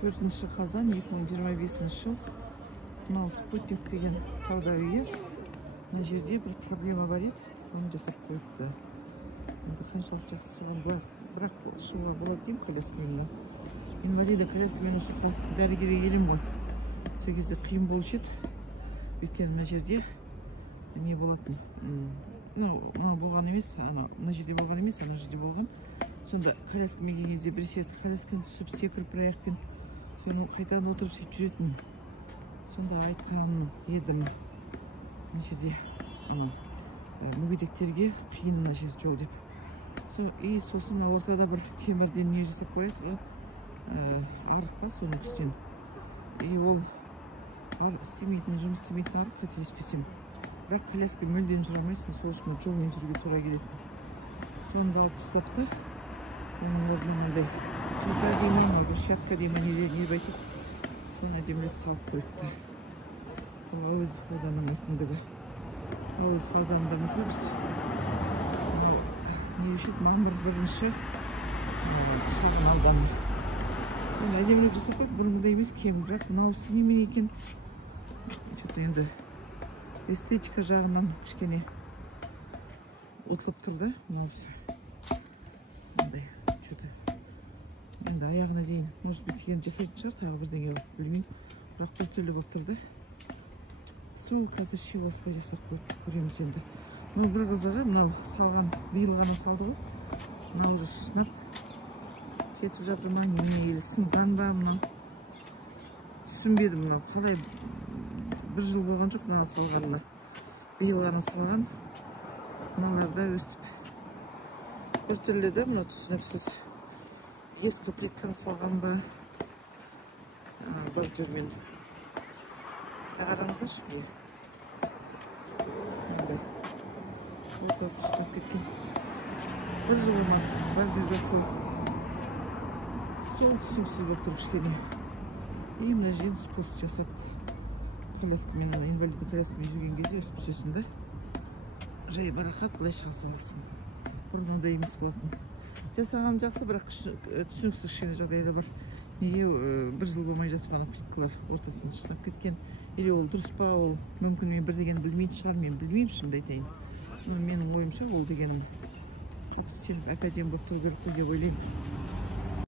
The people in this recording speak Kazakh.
4 қазан 2025 жыл. Мынау спутник деген сауда үйі. Мына жерде бір проблема бар еді, соны жасап қойыпты. Енді қаншалық жақсы шығар, бірақ шығуға болады деймін коляскамен. Инвалида коляскамен ұшып дәрігерге келем ғой. Сол кезде қиын болушы еді. Өйткені мына жерде не болатын. Мына болған емес, мына жерде болған емес, ана жерде болған. Сонда коляскамен келген кезде біресе коляскадан түсіп секіріп бір аяқпен қайтадан отырып сөйтіп жүретін. Сонда айтқаным едім, мына жерде мүгедектерге қиын мына жер жоқ деп. Сосын ортада бір темірден не жасап қояды, арық па соның үстінен. Ол істемейтін, жұмыс істемейтін арық, қателеспесем. Бірақ коляска мүлдем жүре алмайсың, сол үшін жолмен жүруге тура келеді. Сонда тастап та, оның орнына мынандай қылқа деймін, шатқа деймін, не байтып, соны әдемілеп салып қойыпты. Бұл Әуезов ауданының әкімдігі. Әуезов ауданындамыз ба біз? Не үшін мамыр 1-ші шағын ауданы. Оны әдемілеп жасап қойып, бұрынғыдай емес кем, бірақ мынаусы немен екен? Что-то енді эстетика жағынан кішкене ұтылып тұрды, мынаусы. Мындай, что-то енді аяғына дейін, может быть, енді жасайтын шығар, тағы бірдеңе бар, білмеймін. Бірақ бір түрлі болып тұрды. Сол қазір шилоска жасап қойып көреміз енді. Мына бір қызығы, мынау салған, биыл ғана салды ғой. Мынау сынып кетіп жатыр ма, немене елі сынған ба мынау. Түсінбедім мынау, қалай бір жыл болған жоқ мына салғанына. Биыл ғана салған. Мыналарда өстіп. Бір түрлі де мынау түсініпсіз. Ескі плитканы салған ба. Бір жүрмен. Қараңыздаршы. Ортасы шығып кеткен. Бір жыл ма, бір жүрді сол түсініксіз болып тұр кішкене. Мына жеңіс пост жасапты. Коляскамен, инвалидті коляскамен жүрген кезде өсіп түсесің да. Жай барақат былай шыға саласың. Бұрынғыдай емес болатын. Жасаған жақсы, бірақ түсініксіз кішкене жағдайда бар. Неге бір жыл болмай жатып ана плиткалар ортасынан шығып кеткен. Или ол дұрыс па, ол мүмкін мен бір деген білмейтін шығар, мен білмеймін шынымды айтайын. Менің ойымша ол дегенім қатты сеніп әп-әдемі болып тұру керек деп ойлаймын.